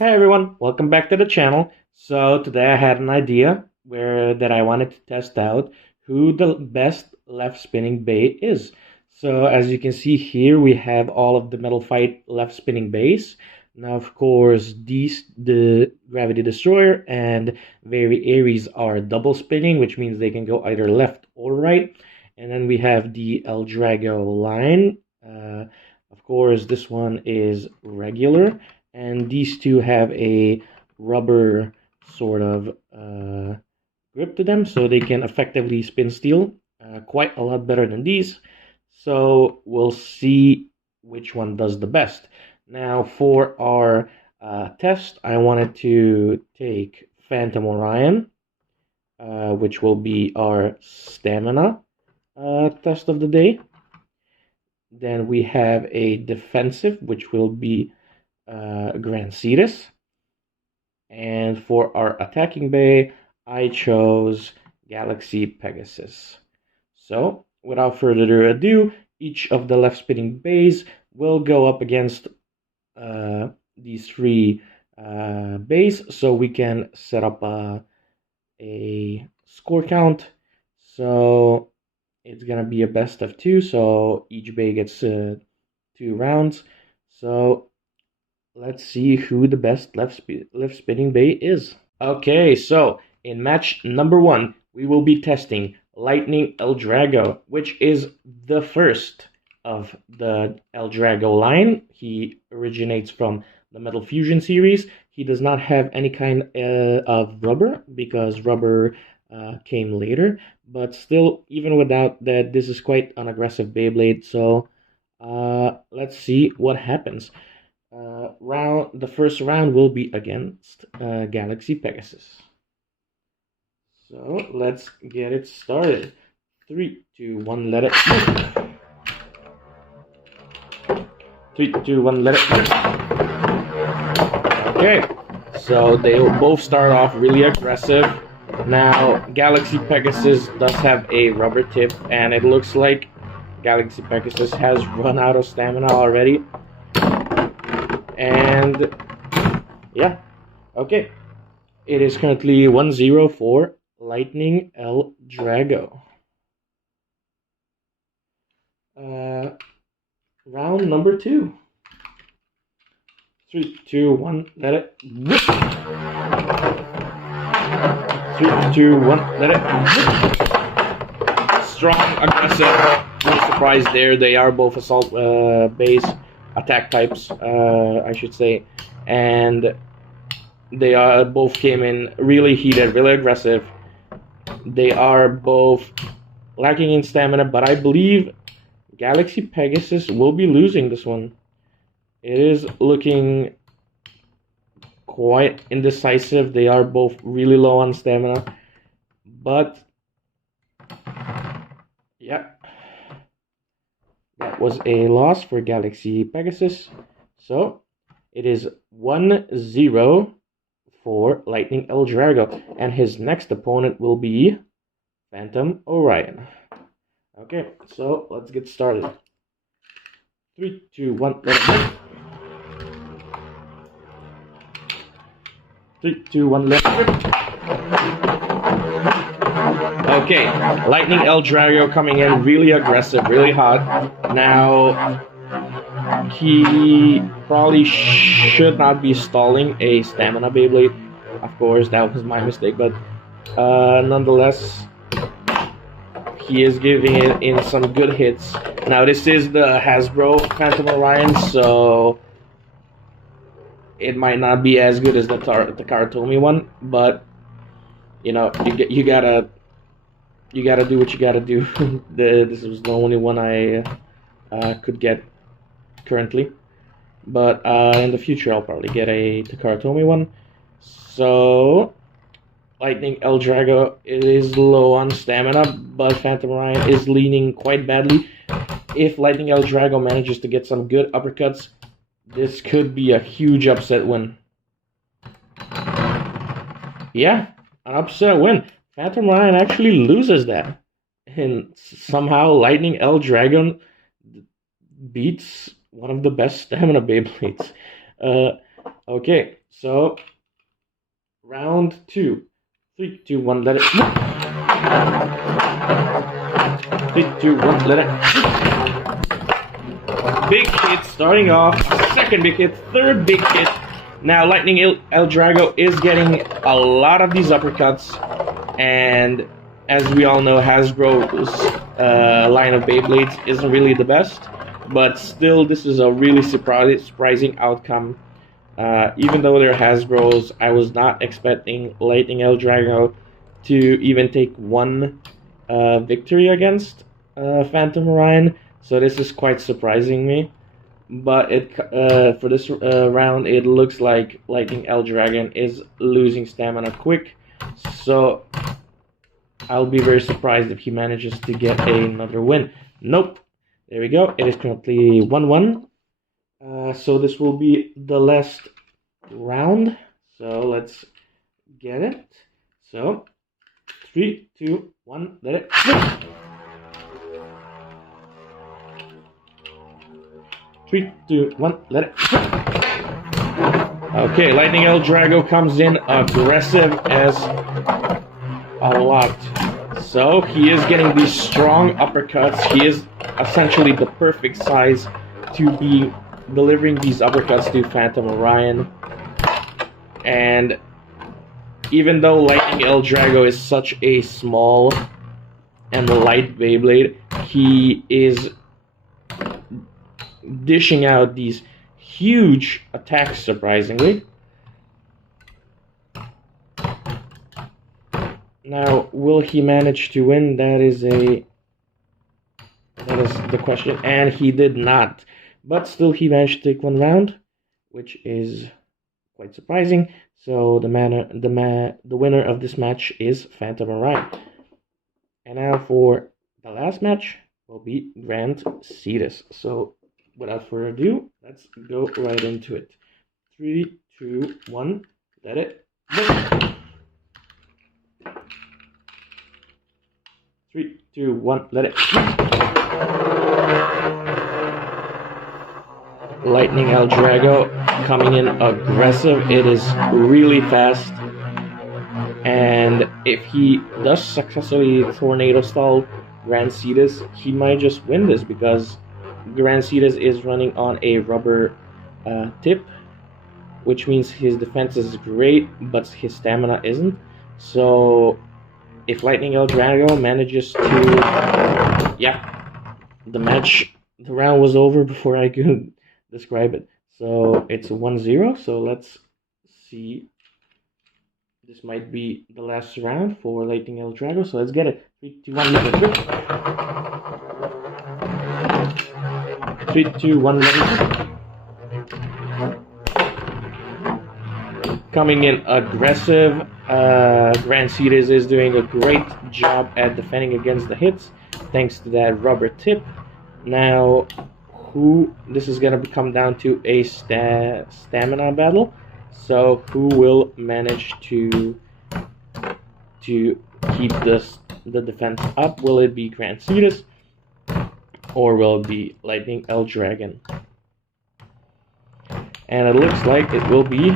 Hey everyone, welcome back to the channel. So today I had an idea that I wanted to test out who the best left spinning bay is. So as you can see here, we have all of the Metal Fight left spinning bays. Now of course the Gravity Destroyer and Very Aries are double spinning, which means they can go either left or right. And then we have the El Drago line. Of course this one is regular. And these two have a rubber sort of grip to them, so they can effectively spin steel quite a lot better than these. So we'll see which one does the best. Now for our test, I wanted to take Phantom Orion, which will be our stamina test of the day. Then we have a defensive, which will be Grand Cetus. And for our attacking bay, I chose Galaxy Pegasus. So, without further ado, each of the left spinning bays will go up against these three bays, so we can set up a score count. So, it's gonna be a best of two, so each bay gets 2 rounds. So, let's see who the best left spinning bay is. Okay, so in match number 1, we will be testing Lightning El Drago, which is the first of the El Drago line. He originates from the MetalFusion series. He does not have any kind of rubber, because rubber came later. But still, even without that, this is quite an aggressive Beyblade. So let's see what happens. The first round will be against Galaxy Pegasus. So let's get it started. 3, 2, 1, let it move. 3, 2, 1, let it move. Okay, so they will both start off really aggressive. Now Galaxy Pegasus does have a rubber tip, and it looks like Galaxy Pegasus has run out of stamina already. And yeah, okay. It is currently 1-0 for Lightning El Drago. Round number 2. 3, 2, 1, let it rip. 3, 2, 1, let it rip. Strong, aggressive. No surprise there. They are both assault base. Attack types, I should say, and they both came in really heated, really aggressive. They are both lacking in stamina, but I believe Galaxy Pegasus will be losing this one. It is looking quite indecisive. They are both really low on stamina, but yeah. That was a loss for Galaxy Pegasus. So it is 1-0 for Lightning El Drago. And his next opponent will be Phantom Orion. Okay, so let's get started. 3, 2, 1, let it rip. 3, 2, 1, let it rip. Okay, Lightning El Drago coming in really aggressive, really hot. Now, he probably should not be stalling a stamina Beyblade. Of course, that was my mistake, but nonetheless, he is giving it in some good hits. Now, this is the Hasbro Phantom Orion, so it might not be as good as the Karatomi one, but you know, you gotta do what you gotta do. This was the only one I could get currently, but in the future I'll probably get a Takara one. So Lightning El Drago is low on stamina, but Phantom Orion is leaning quite badly. If Lightning El Drago manages to get some good uppercuts, this could be a huge upset win. Yeah, an upset win. Phantom Orion actually loses that, and somehow Lightning El Drago beats one of the best stamina Beyblades. Okay, so round 2. 3, 2, 1, let it. 3, 2, 1, let it. Big hit starting off. Second big hit. Third big hit. Now Lightning El Drago is getting a lot of these uppercuts, and as we all know, Hasbro's line of Beyblades isn't really the best, but still, this is a really surprising outcome. Even though they're Hasbro's, I was not expecting Lightning El Drago to even take one victory against Phantom Orion, so this is quite surprising me. But for this round, it looks like Lightning El Dragon is losing stamina quick, so I'll be very surprised if he manages to get another win. Nope. There we go. It is currently 1-1. So this will be the last round. So let's get it. So 3, 2, 1, let it. 3, 2, 1, let it. Okay, Lightning El Drago comes in aggressive as a lot. So he is getting these strong uppercuts. He is essentially the perfect size to be delivering these uppercuts to Phantom Orion. And even though Lightning El Drago is such a small and light Beyblade, he is dishing out these huge attacks, surprisingly. Now, will he manage to win? That is the question, and he did not. But still, he managed to take one round, which is quite surprising. So the winner of this match is Phantom Orion. And now for the last match will be Grand Cetus. So without further ado, let's go right into it. 3, 2, 1, let it go. 3, 2, 1, let it. Lightning El Drago coming in aggressive. It is really fast. And if he does successfully tornado stall Grand Cetus, he might just win this because Grand Cetus is running on a rubber tip, which means his defense is great, but his stamina isn't. So if Lightning El Drago manages to... Yeah, the round was over before I could describe it. So it's 1-0, so let's see. This might be the last round for Lightning El Drago, so let's get it. 3, 2, 1, let it go. 3, 2, 1, let it go. Coming in aggressive. Grand Cetus is doing a great job at defending against the hits, thanks to that rubber tip. Now, this is gonna come down to a stamina battle. So who will manage to keep the defense up? Will it be Grand Cetus or will it be Lightning El Dragon? And it looks like it will be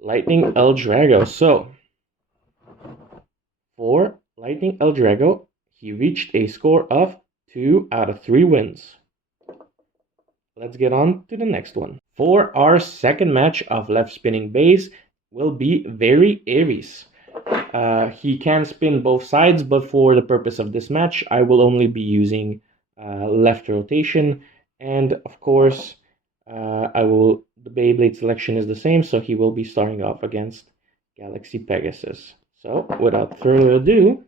Lightning El Drago. So for Lightning El Drago, he reached a score of 2 out of 3 wins. Let's get on to the next one. For our second match of left spinning bass will be Very Aries. He can spin both sides, but for the purpose of this match, I will only be using left rotation. And of course, the Beyblade selection is the same, so he will be starting off against Galaxy Pegasus. So without further ado,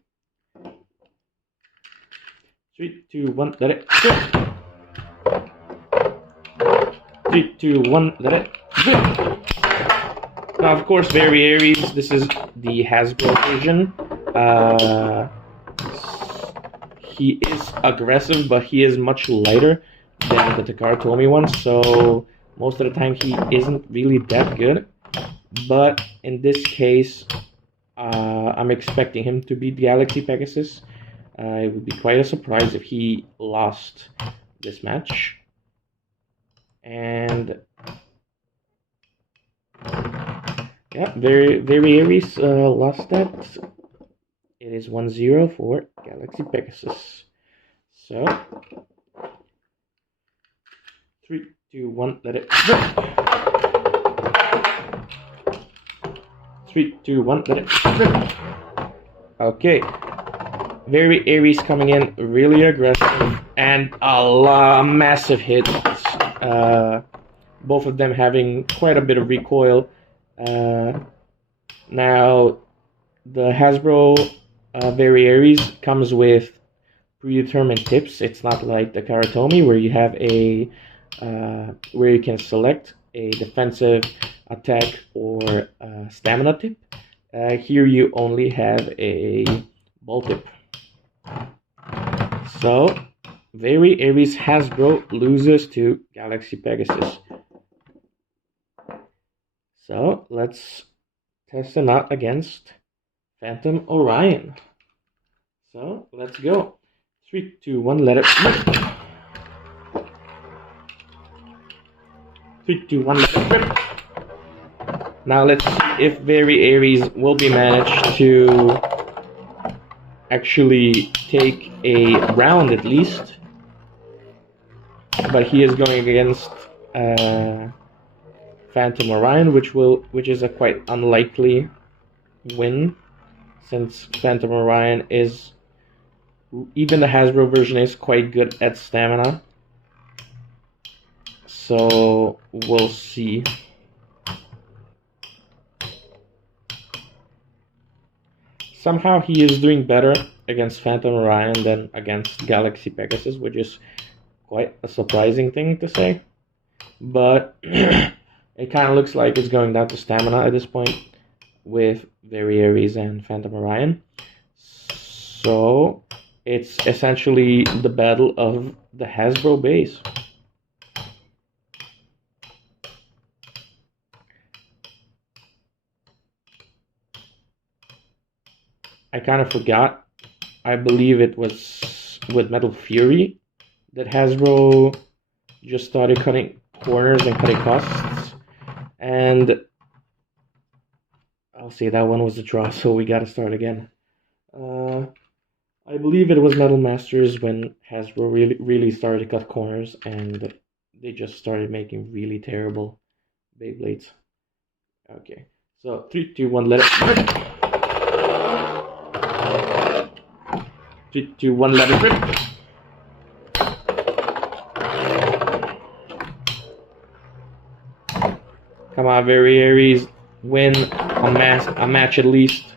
3, 2, 1, let it go. 3, 2, 1, let it go. Now, of course, Very Aries, this is the Hasbro version. He is aggressive, but he is much lighter than the Takara Tomy one, so most of the time he isn't really that good. But in this case, I'm expecting him to beat Galaxy Pegasus. It would be quite a surprise if he lost this match. And Yeah, very Aries lost that. It is 1-0 for Galaxy Pegasus. So 3, 2, 1, let it rip. 3, 2, 1, let it rip. Okay. Very Aries coming in, really aggressive, and a massive hit. Both of them having quite a bit of recoil. Now, the Hasbro Very Aries comes with predetermined tips. It's not like the Karatomi where you have a where you can select a defensive, attack, or stamina tip. Here you only have a ball tip. So, Very Aries Hasbro loses to Galaxy Pegasus. So, let's test them out against Phantom Orion. So, let's go. 3, 2, 1, let it rip. 3, 2, 1, let it rip. Now let's see if Very Aries will be managed to actually take a round at least. But he is going against Phantom Orion, which is a quite unlikely win, since Phantom Orion is, even the Hasbro version is quite good at stamina. So we'll see. Somehow he is doing better against Phantom Orion than against Galaxy Pegasus, which is quite a surprising thing to say. But it kind of looks like it's going down to stamina at this point with Very Aries and Phantom Orion. So it's essentially the battle of the Hasbro base. I kind of forgot. I believe it was with Metal Fury that Hasbro just started cutting corners and cutting costs. And I'll say that one was a draw, so we gotta start again. I believe it was Metal Masters when Hasbro really started to cut corners, and they just started making really terrible Beyblades. Okay, so 3, 2, 1, let it rip. 3, 2, 1, let it rip. Come on, Very Aries, win a match at least.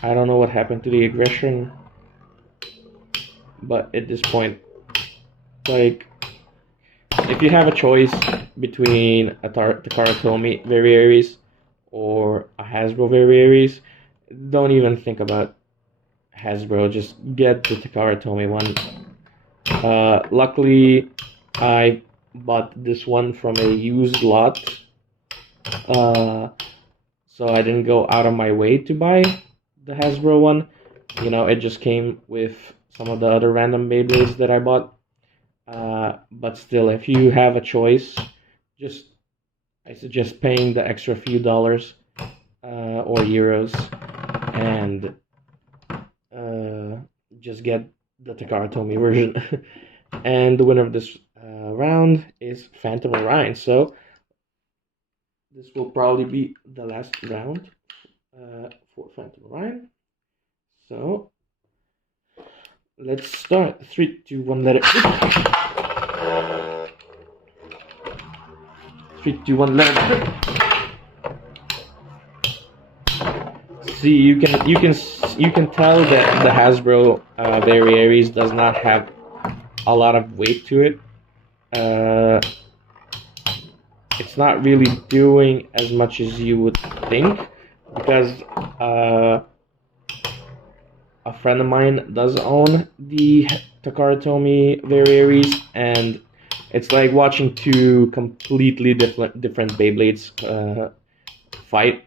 I don't know what happened to the aggression, but at this point, like, if you have a choice between a Takara Very Aries or a Hasbro Very Aries, don't even think about Hasbro, just get the Takara Tomy one. Luckily, I bought this one from a used lot, so I didn't go out of my way to buy the Hasbro one. You know, it just came with some of the other random Beyblades that I bought. But still, if you have a choice, I suggest paying the extra few dollars or euros and just get the Takara Tomy version. And the winner of this round is Phantom Orion. So this will probably be the last round for Phantom Orion. So let's start. 3, 2, 1, let it rip. 3, 2, 1, let it rip. See, you can tell that the Hasbro Very Aries does not have a lot of weight to it. It's not really doing as much as you would think, because a friend of mine does own the Takara Tomy Very Aries, and it's like watching two completely different Beyblades fight.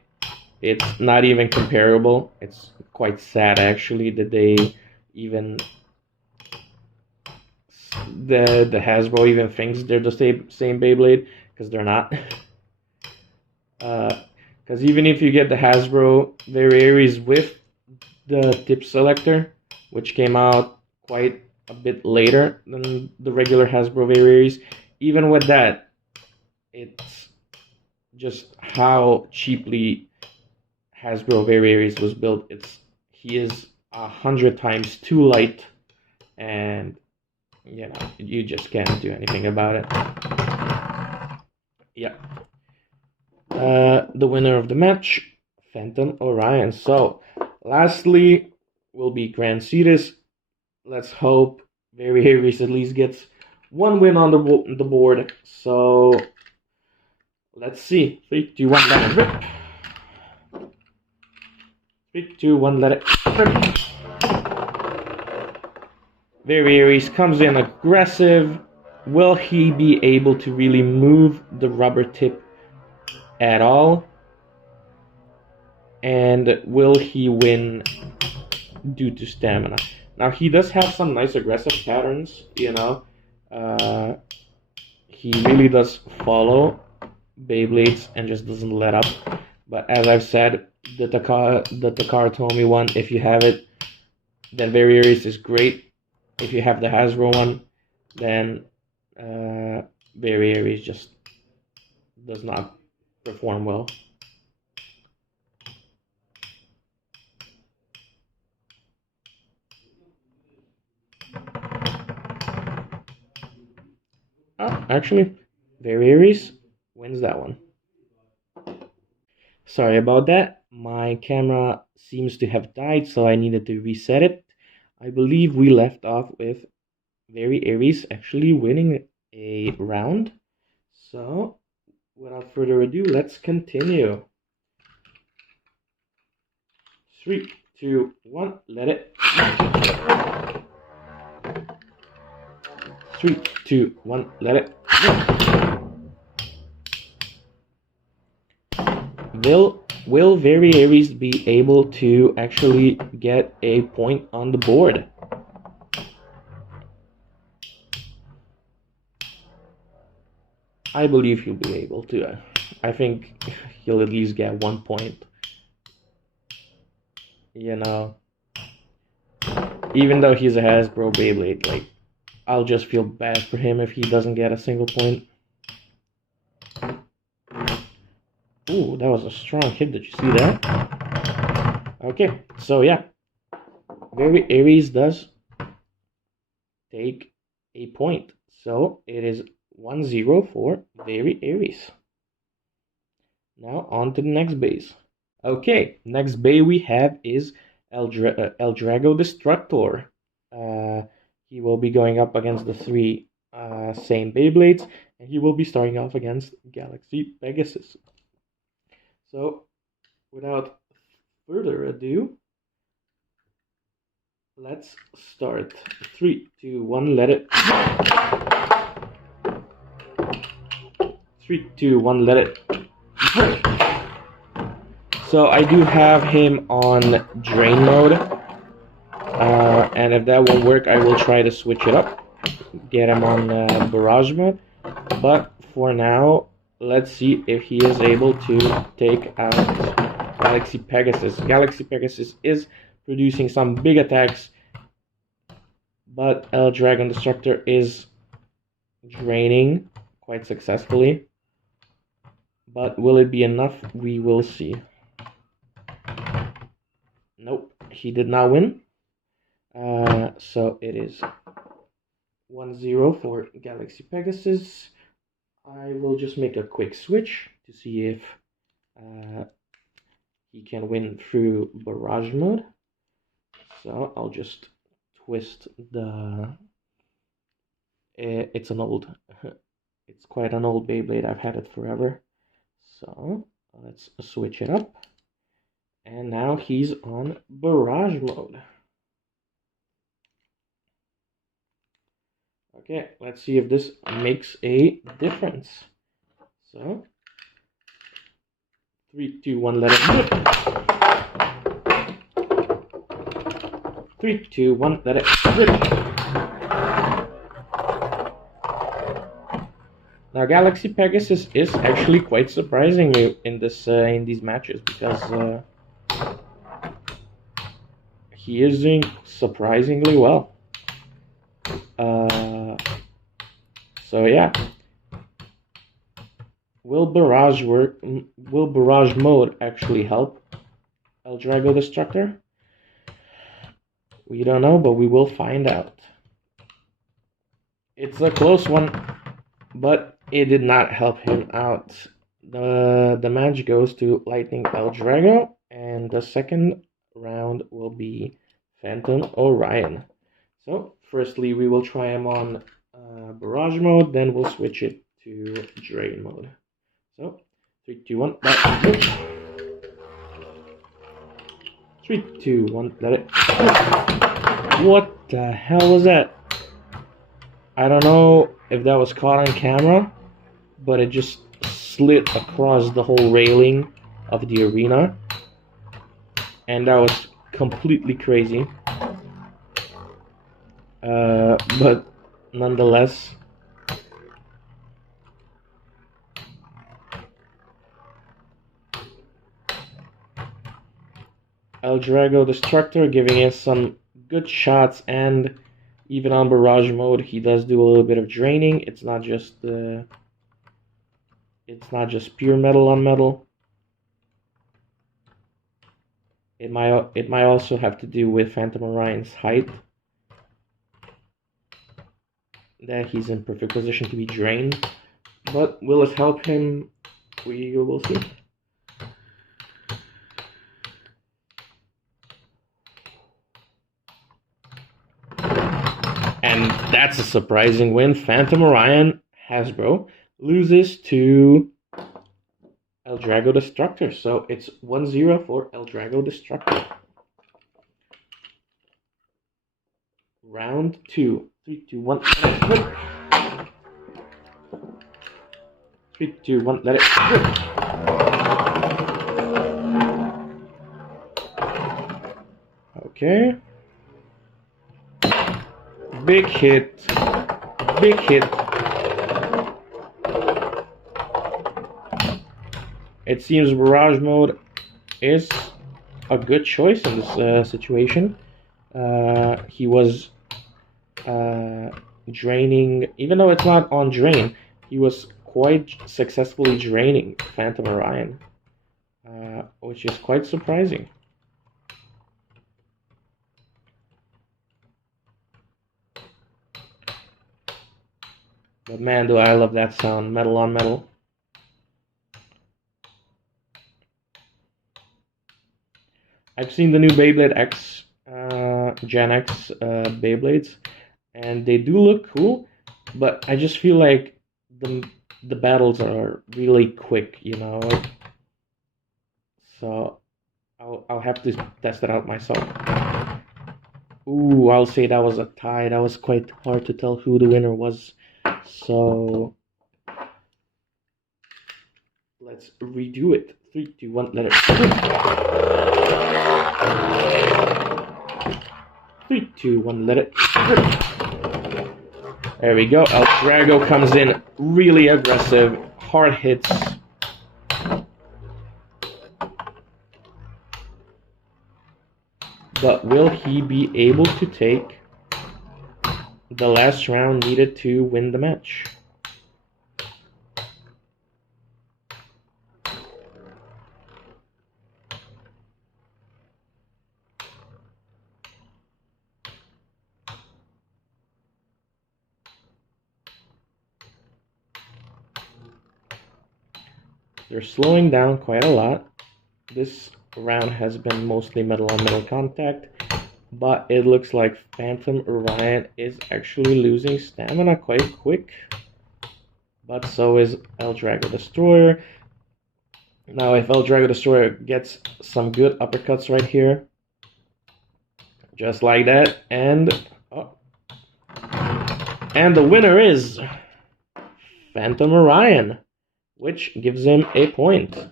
It's not even comparable. It's quite sad, actually, that they even the Hasbro even thinks they're the same Beyblade, because they're not. Because even if you get the Hasbro Very with the tip selector, which came out quite a bit later than the regular Hasbro Very, even with that, it's just how cheaply Hasbro Very was built. He is 100 times too light, and you know, you just can't do anything about it. Yeah. The winner of the match, Phantom Orion. So, lastly, will be Grand Cetus. Let's hope Very at least gets one win on the board. So, let's see. 3, 2, 1, let it rip. 3, 2, 1, let it rip. Very comes in aggressive. Will he be able to really move the rubber tip at all? And will he win due to stamina? Now, he does have some nice aggressive patterns, you know. He really does follow Beyblades and just doesn't let up. But as I've said, the Takara one, if you have it, then Very is great. If you have the Hasbro one, then Very just does not perform well. Oh, actually, Very wins that one. Sorry about that. My camera seems to have died, so I needed to reset it. I believe we left off with Very actually winning a round. So, without further ado, let's continue. 3, 2, 1, let it. 3, 2, 1, let it. Will Very be able to actually get a point on the board? I believe he'll be able to. I think he'll at least get 1 point. You know, even though he's a Hasbro Beyblade, like, I'll just feel bad for him if he doesn't get a single point. Ooh, that was a strong hit. Did you see that? Okay, so yeah, Very does take a point. So it is 1-0 for Very. Now on to the next base. Okay, next bay we have is El Drago Destructor. He will be going up against the 3 same Beyblades, and he will be starting off against Galaxy Pegasus. So, without further ado, let's start. 3, 2, 1, let it. 3, 2, 1, let it. So I do have him on drain mode, and if that won't work, I will try to switch it up, get him on barrage mode. But for now, let's see if he is able to take out Galaxy Pegasus. Galaxy Pegasus is producing some big attacks, but El Dragon Destructor is draining quite successfully. But will it be enough? We will see. Nope, he did not win. So it is 1-0 for Galaxy Pegasus. I will just make a quick switch to see if he can win through barrage mode. So I'll just twist the... It's quite an old Beyblade. I've had it forever. So let's switch it up. And now he's on barrage mode. Okay, let's see if this makes a difference. So, 3, 2, 1, let it rip. 3, 2, 1, let it rip. Now, Galaxy Pegasus is actually quite surprising me in these matches because he is doing surprisingly well. So yeah, will barrage work? Will barrage mode actually help El Drago Destructor? We don't know, but we will find out. It's a close one, but it did not help him out. The match goes to Lightning El Drago, and the second round will be Phantom Orion. So, firstly, we will try him on Barrage mode, then we'll switch it to Drain mode. So, 3, 2, 1, let it. 3, 2, 1, let it. What the hell was that? I don't know if that was caught on camera, but it just slid across the whole railing of the arena, and that was completely crazy. But nonetheless, El Drago Destructor giving us some good shots, and even on barrage mode, he does do a little bit of draining. It's not just pure metal on metal. It might also have to do with Phantom Orion's height, that he's in perfect position to be drained. But will it help him? We will see. And that's a surprising win. Phantom Orion Hasbro loses to El Drago Destructor. So it's 1-0 for El Drago Destructor. Round 2. 3, 2, 1. 3, 2, 1. Let it. Okay. Big hit. Big hit. It seems barrage mode is a good choice in this situation. He was draining, even though it's not on drain, he was quite successfully draining Phantom Orion, which is quite surprising. But man, do I love that sound, metal on metal. I've seen the new Beyblade X, Gen X Beyblades, and they do look cool, but I just feel like the battles are really quick, you know. So I'll have to test it out myself. Ooh, I'll say that was a tie. That was quite hard to tell who the winner was. So let's redo it. 3, 2, 1, let it. 3, 2, 1, let it. There we go. El Drago comes in really aggressive, hard hits. But will he be able to take the last round needed to win the match? They're slowing down quite a lot. This round has been mostly metal on metal contact, but it looks like Phantom Orion is actually losing stamina quite quick. But so is El Drago Destroyer. Now if El Drago Destroyer gets some good uppercuts right here, just like that, and the winner is Phantom Orion, which gives him a point.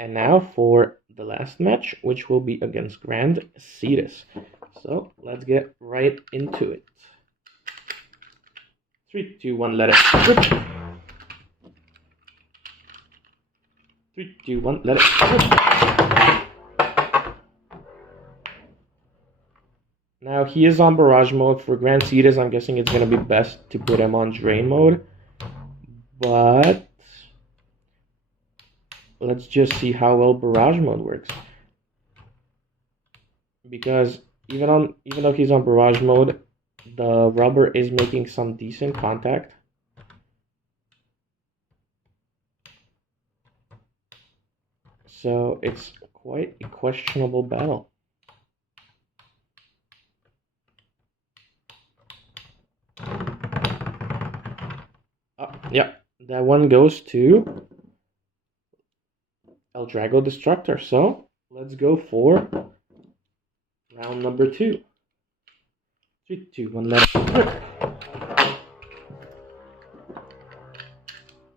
And now for the last match, which will be against Grand Cetus. So let's get right into it. 3, 2, 1, let it rip. 3, 2, 1, let it rip. Now he is on barrage mode. For Grand Cetus, I'm guessing it's going to be best to put him on drain mode. But let's just see how well barrage mode works. Because even though he's on barrage mode, the rubber is making some decent contact. So it's quite a questionable battle. Yeah, that one goes to El Drago Destructor. So let's go for round number 2. 3, 2, 1, let it rip.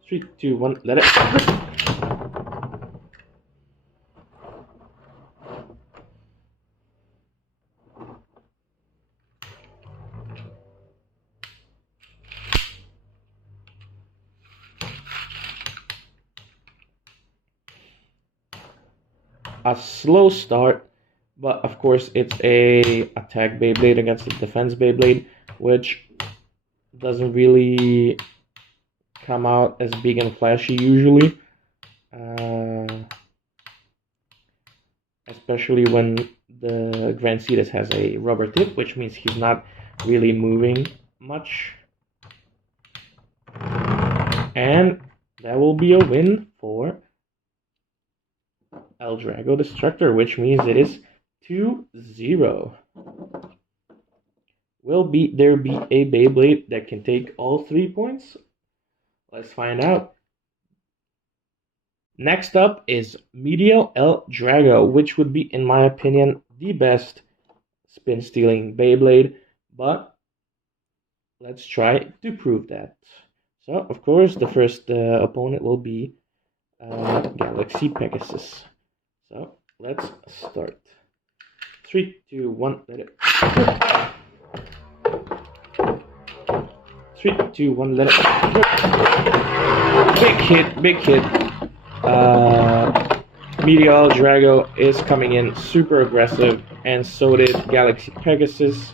3, 2, 1, let it rip. A slow start, but of course it's a attack Beyblade against a defense Beyblade, which doesn't really come out as big and flashy usually, especially when the Grand Cetus has a rubber tip, which means he's not really moving much. And that will be a win for El Drago Destructor, which means it is 2-0. Will there be a Beyblade that can take all 3 points? Let's find out. Next up is Meteor El Drago, which would be, in my opinion, the best spin-stealing Beyblade, but let's try to prove that. So, of course, the first opponent will be Galaxy Pegasus. So, let's start. 3, 2, 1, let it. 3, 2, 1, let it. Big hit. Meteor El Drago is coming in super aggressive, and so did Galaxy Pegasus.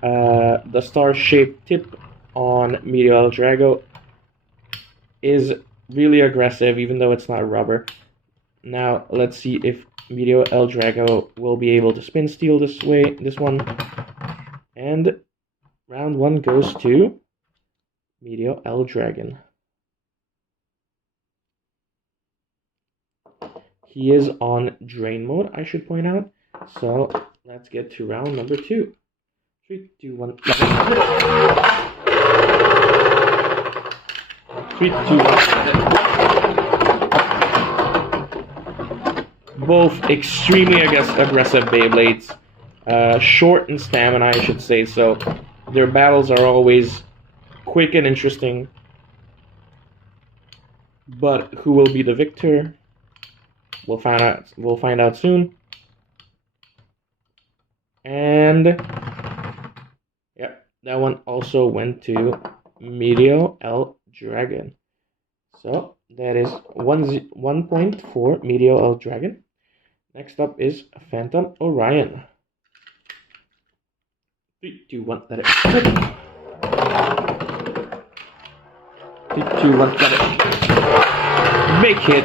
The star-shaped tip on Meteor El Drago is really aggressive, even though it's not rubber. Now, let's see if Meteor El Drago will be able to spin steal this one. And round 1 goes to Meteor El Dragon. He is on drain mode, I should point out. So let's get to round number 2. 3, 2, 1. 3, 2, 1. Both extremely aggressive Beyblades. Short in stamina, I should say. So their battles are always quick and interesting. But who will be the victor? We'll find out soon. And yeah, that one also went to Meteor El Dragon. So that is 1 point for Meteor El Dragon. Next up is Phantom Orion. 3, 2, 1, let it. 3, 2, 1, let it. Big hit.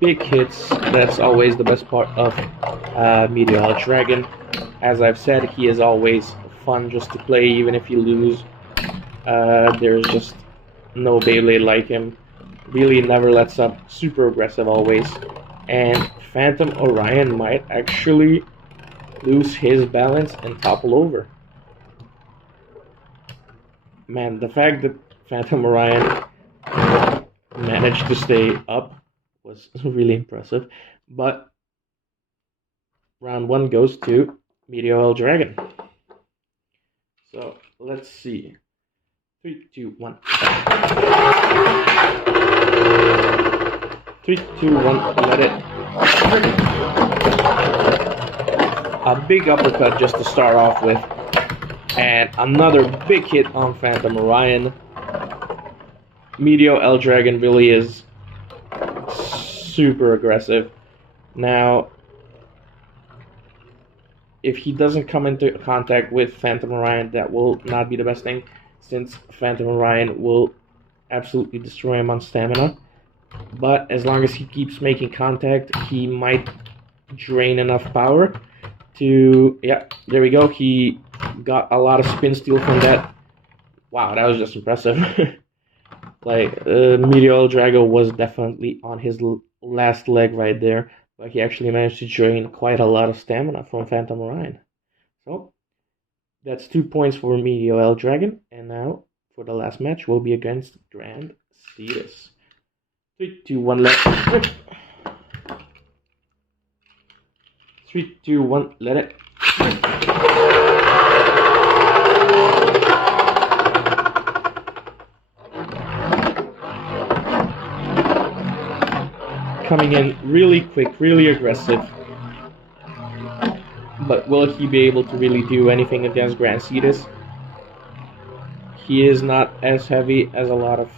Big hits, that's always the best part of Meteor El Dragon. As I've said, he is always fun just to play, even if you lose. There's just no Beyblade like him. Really never lets up, super aggressive always. And Phantom Orion might actually lose his balance and topple over. Man, the fact that Phantom Orion managed to stay up was really impressive. But round 1 goes to Meteor El Dragon. So let's see. 3, 2, 1. 3, 2, 1. Let it. a big uppercut just to start off with. And another big hit on Phantom Orion. Meteor L Dragon really is super aggressive. Now, if he doesn't come into contact with Phantom Orion, that will not be the best thing, since Phantom Orion will absolutely destroy him on stamina. But as long as he keeps making contact, he might drain enough power to... Yeah, there we go. He got a lot of spin steal from that. Wow, that was just impressive. Like, Meteor Drago was definitely on his last leg right there, but he actually managed to drain quite a lot of stamina from Phantom Orion. So, that's 2 points for Meteor L Dragon, and now, for the last match, will be against Grand Cetus. 3, 2, 1, let it. 3, 2, 1, let it. Coming in really quick, really aggressive. But will he be able to really do anything against Grand Cetus? He is not as heavy as a lot of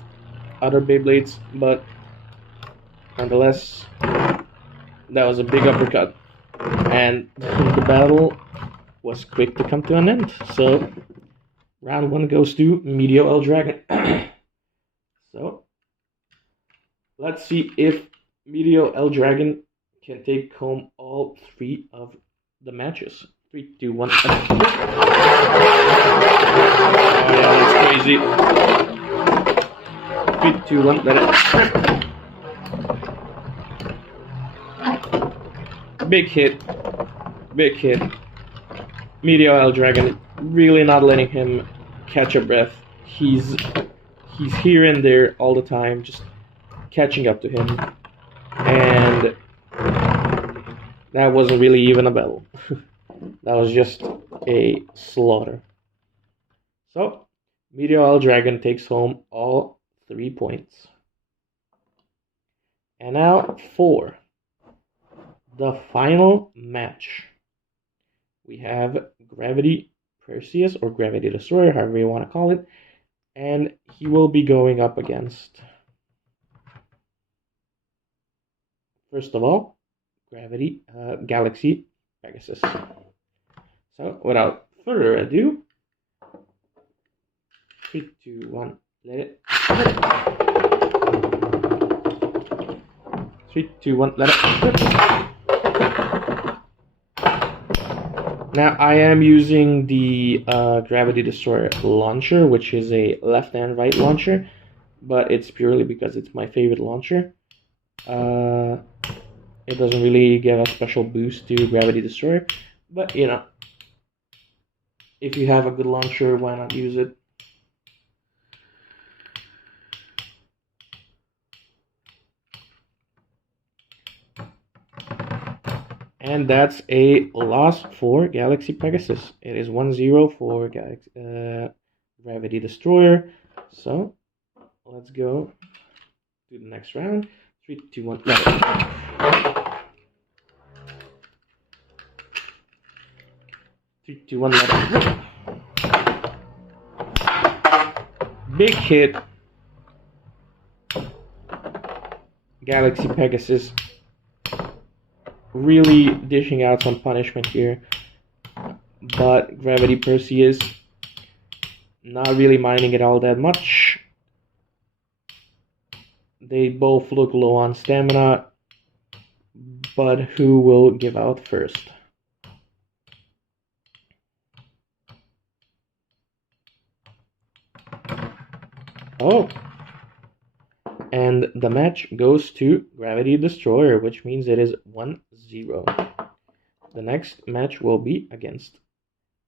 other Beyblades, but nonetheless, that was a big uppercut. And the battle was quick to come to an end. So, round 1 goes to Meteor L Dragon. So, let's see if Meteor L Dragon can take home all 3 of the matches. 3, 2, 1. Oh yeah, that's crazy. 3, 2, 1. Let it. Big hit. Big hit. Meteor L Dragon really not letting him catch a breath. He's here and there all the time, just catching up to him. And that wasn't really even a battle. That was just a slaughter. So, Meteor L Dragon takes home all 3 points. And now for the final match. We have Gravity Perseus, or Gravity Destroyer, however you want to call it. And he will be going up against... First of all, Galaxy Pegasus. So, without further ado, 3, 2, 1, let it. 3, 2, 1, let it. Now, I am using the Gravity Destroyer launcher, which is a left and right launcher, but it's purely because it's my favorite launcher. It doesn't really give a special boost to Gravity Destroyer, but you know, if you have a good launcher, why not use it? And that's a loss for Galaxy Pegasus. It is 1-0 for Gravity Destroyer. So, let's go to the next round. 3, 2, 1, let it. 3, 2, 1, let it. Big hit. Galaxy Pegasus really dishing out some punishment here. But Gravity Perseus not really minding it all that much. They both look low on stamina, but who will give out first? Oh! And the match goes to Gravity Destroyer, which means it is 1-0. The next match will be against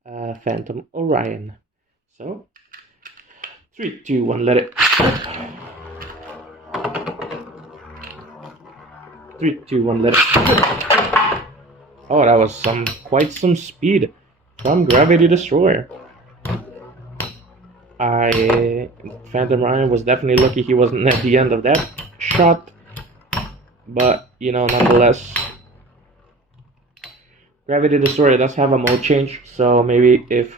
Phantom Orion. So, 3, 2, 1, let it. 3, 2, 1, let it. Oh, that was quite some speed from Gravity Destroyer. Phantom Orion was definitely lucky he wasn't at the end of that shot, but you know, nonetheless, Gravity Destroyer does have a mode change, so maybe if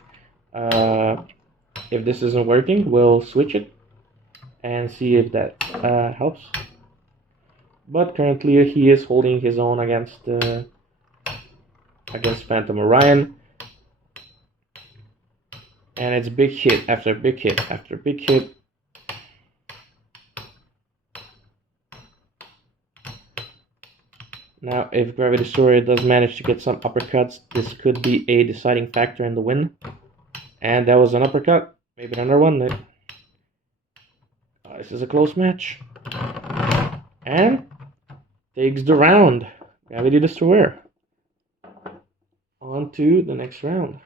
this isn't working, we'll switch it and see if that helps. But currently he is holding his own against Phantom Orion. And it's big hit after big hit after big hit. Now, if Gravity Destroyer does manage to get some uppercuts, this could be a deciding factor in the win. And that was an uppercut. Maybe another one. This is a close match. And takes the round. Gravity Destroyer. On to the next round.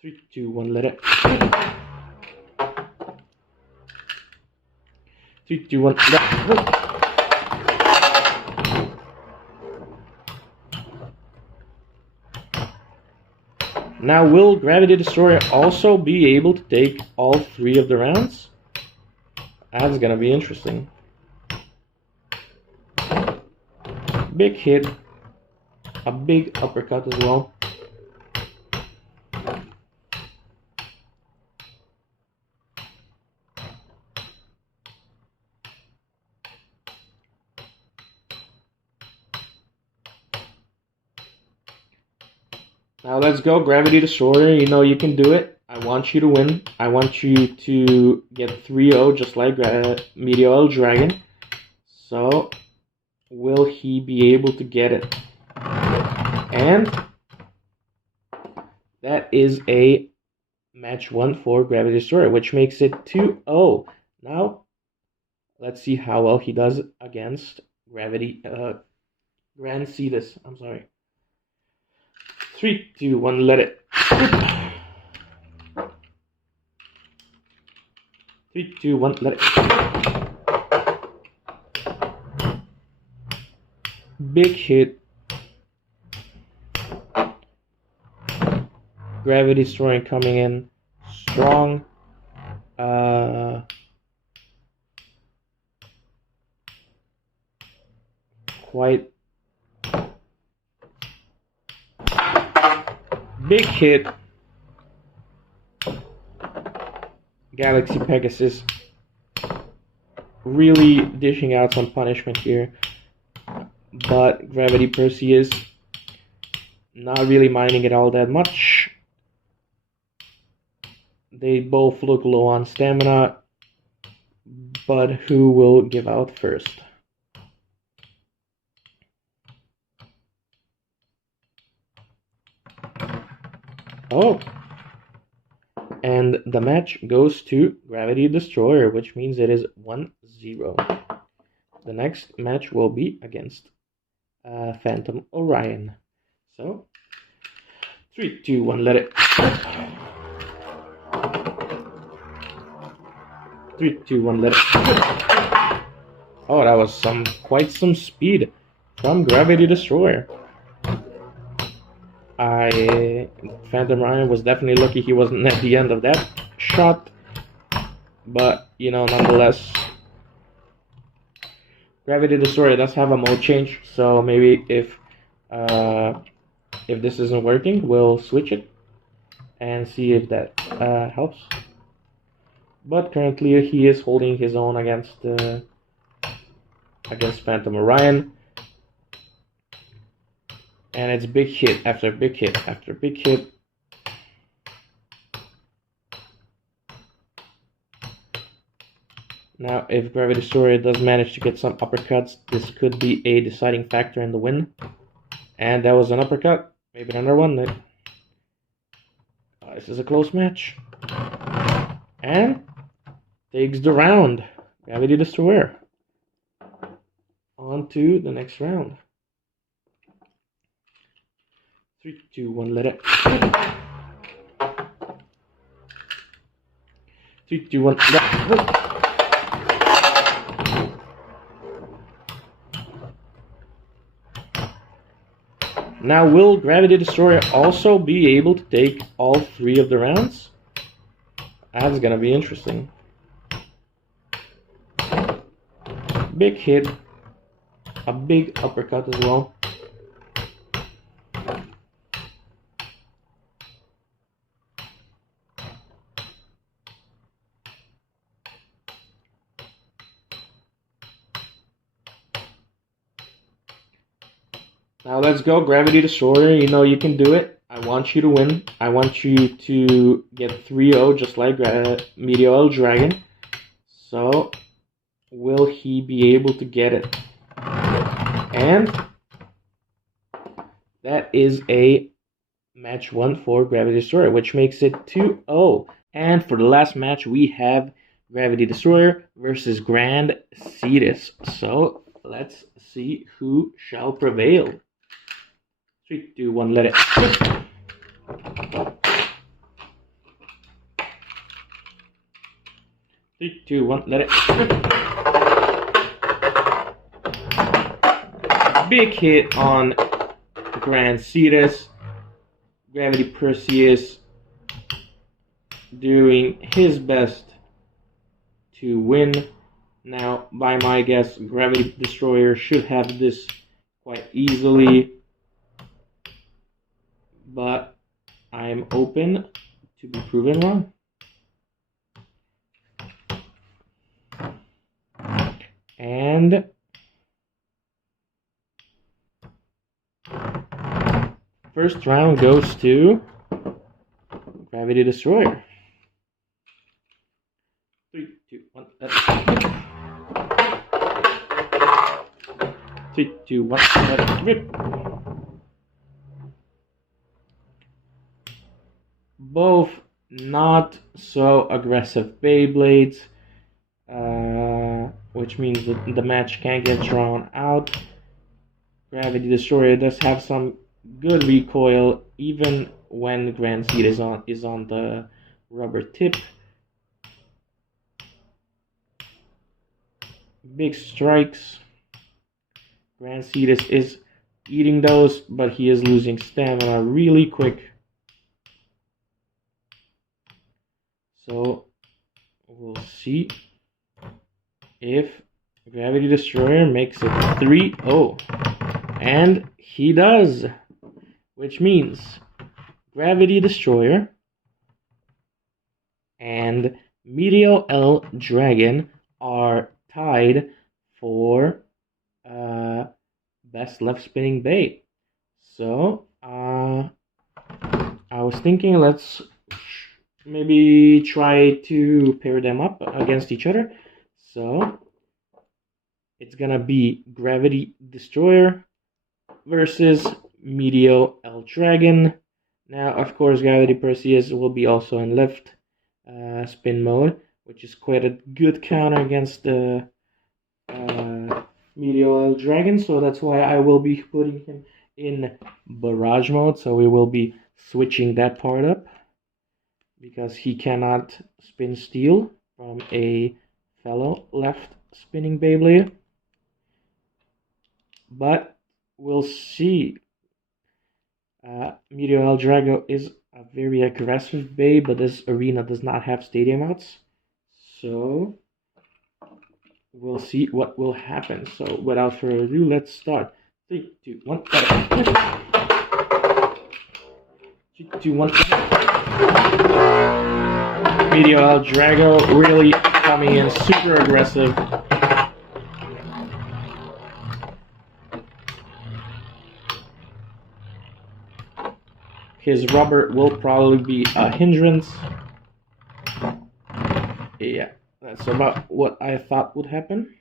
3, 2, 1, let it. 3, 2, 1, let it. Now, will Gravity Destroyer also be able to take all 3 of the rounds? That's gonna be interesting. Big hit. A big uppercut as well. Now let's go, Gravity Destroyer. You know you can do it. I want you to win. I want you to get 3-0 just like Meteor Dragon. So, will he be able to get it? And that is a match 1 for Gravity Destroyer, which makes it 2-0. Now, let's see how well he does against Grand Cetus. I'm sorry. 3, 2, 1, let it. 3, 2, 1, let it. Big hit. Gravity Destroyer coming in strong. Quite big hit. Galaxy Pegasus really dishing out some punishment here, but Gravity Perseus not really minding it all that much. They both look low on stamina, but who will give out first? Oh, and the match goes to Gravity Destroyer, which means it is 1-0. The next match will be against Phantom Orion. So, 3, 2, 1, let it. 3, 2, 1, let it. Oh, that was quite some speed from Gravity Destroyer. Phantom Orion was definitely lucky he wasn't at the end of that shot, but you know, nonetheless, Gravity Destroyer does have a mode change, so maybe if this isn't working, we'll switch it and see if that helps. But currently he is holding his own against Phantom Orion. And it's big hit after big hit after big hit. Now, if Gravity Destroyer does manage to get some uppercuts, this could be a deciding factor in the win. And that was an uppercut. Maybe another one. This is a close match. And takes the round. Gravity Destroyer. On to the next round. 3, 2, 1, let it. 3, 2, 1, let it. Now, will Gravity Destroyer also be able to take all 3 of the rounds? That's gonna be interesting. Big hit. A big uppercut as well. Now let's go, Gravity Destroyer. You know you can do it. I want you to win. I want you to get 3-0 just like Meteor Dragon. So, will he be able to get it? And that is a match 1 for Gravity Destroyer, which makes it 2-0. And for the last match, we have Gravity Destroyer versus Grand Cetus. So, let's see who shall prevail. 3, 2, 1, let it. 3, 2, 1, let it. Big hit on Grand Cetus. Gravity Perseus doing his best to win. Now, by my guess, Gravity Destroyer should have this quite easily, but I'm open to be proven wrong. And first round goes to Gravity Destroyer. 3, 2, 1, let's rip. 3, 2, 1, let's rip. Both not so aggressive Beyblades, which means that the match can't get drawn out. Gravity Destroyer does have some good recoil, even when Grand Seed is on the rubber tip. Big strikes. Grand Seed is eating those, but he is losing stamina really quick. So we'll see if Gravity Destroyer makes it 3-0. And he does, which means Gravity Destroyer and Meteor L Dragon are tied for best left spinning bait. So I was thinking, let's maybe try to pair them up against each other. So it's gonna be Gravity Destroyer versus Meteor L Dragon. Now, of course, Gravity Perseus will be also in left spin mode, which is quite a good counter against the Meteor L Dragon. So that's why I will be putting him in barrage mode. So we will be switching that part up, because he cannot spin steel from a fellow left spinning Beyblade. But we'll see. Meteor El Drago is a very aggressive Bay, but this arena does not have stadium outs. So we'll see what will happen. So without further ado, let's start. 3, 2, 1, 3, 2, 1. Meteor El Drago really coming in super aggressive. His rubber will probably be a hindrance. Yeah, that's about what I thought would happen.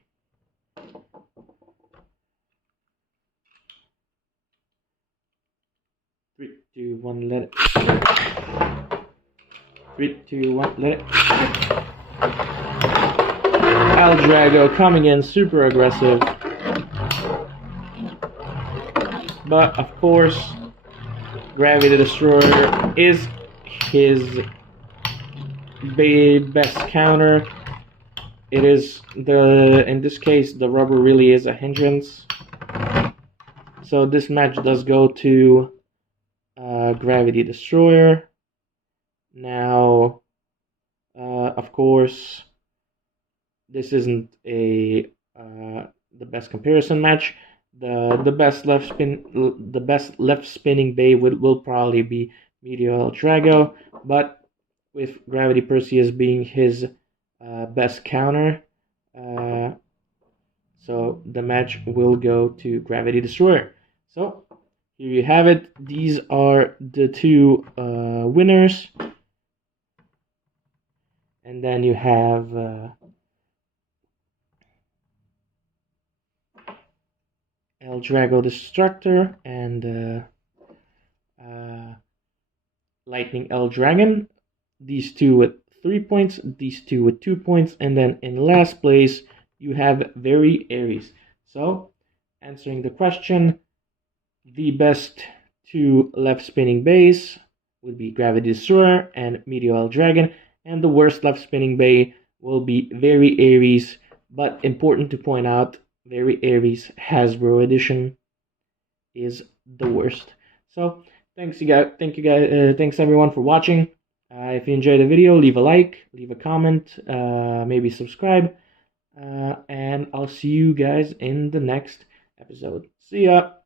Three, 2, 1, let it. 3, 2, 1, let it. El Drago coming in super aggressive. But of course, Gravity Destroyer is his best counter. It is in this case, the rubber really is a hindrance. So this match does go to Gravity Destroyer. Now, of course, this isn't the best comparison match. The best left spinning Bay will probably be Meteor El Drago, but with Gravity Perseus being his best counter, so the match will go to Gravity Destroyer. So here you have it. These are the two winners. And then you have El Drago Destructor and Lightning El Dragon. These two with 3 points, these two with 2 points, and then in last place you have Very Aries. So, answering the question, the best two left spinning bays would be Gravity Destroyer and Meteor El Dragon, and the worst left spinning bay will be Very Aries. But important to point out, Very Aries Hasbro Edition is the worst. So thanks you guys. Thanks everyone for watching. If you enjoyed the video, leave a like, leave a comment, maybe subscribe, and I'll see you guys in the next episode. See ya.